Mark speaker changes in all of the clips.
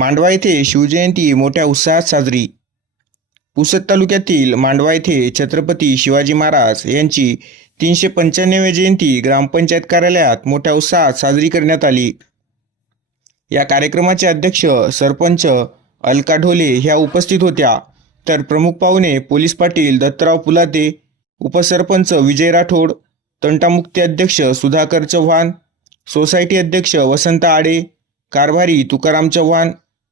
Speaker 1: मांडवा येथे शिवजयंती मोठ्या उत्साहात साजरी. पुसद तालुक्यातील मांडवा येथे छत्रपती शिवाजी महाराज यांची तीनशे पंच्याण्णव जयंती ग्रामपंचायत कार्यालयात मोठ्या उत्साहात साजरी करण्यात आली. या कार्यक्रमाचे अध्यक्ष सरपंच अलका ढोले ह्या उपस्थित होत्या. तर प्रमुख पाहुणे पोलीस पाटील दत्तराव पुलाते उपसरपंच विजय राठोड तंटामुक्ती अध्यक्ष सुधाकर चव्हाण सोसायटी अध्यक्ष वसंत आडे कारभारी तुकाराम चव्हाण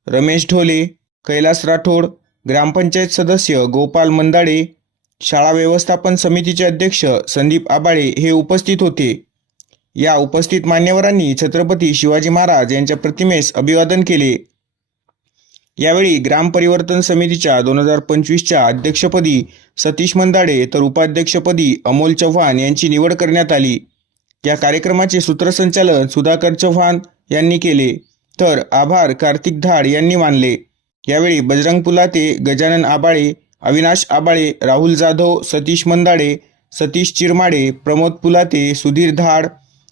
Speaker 1: रमेश ढोले कैलास राठोड ग्रामपंचायत सदस्य गोपाल मंदाडे शाळा व्यवस्थापन समितीचे अध्यक्ष संदीप आबाळे हे उपस्थित होते. या उपस्थित मान्यवरांनी छत्रपती शिवाजी महाराज यांच्या प्रतिमेस अभिवादन केले. यावेळी ग्राम परिवर्तन समितीच्या दोन हजार पंचवीसच्या अध्यक्षपदी सतीश मंदाडे तर उपाध्यक्षपदी अमोल चव्हाण यांची निवड करण्यात आली. या कार्यक्रमाचे सूत्रसंचालन सुधाकर चव्हाण यांनी केले. तर आभार कार्तिक धाड यांनी मानले. यावेळी बजरंग पुलाते गजानन आबाळे अविनाश आबाळे राहुल जाधव सतीश मंदाडे सतीश चिरमाडे प्रमोद पुलाते सुधीर धाड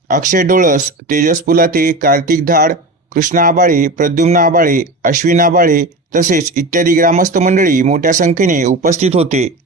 Speaker 1: अक्षय डोळस तेजस पुलाते कार्तिक धाड कृष्णा आबाळे प्रद्युम्न आबाळे अश्विन आबाळे तसेच इत्यादी ग्रामस्थ मंडळी मोठ्या संख्येने उपस्थित होते.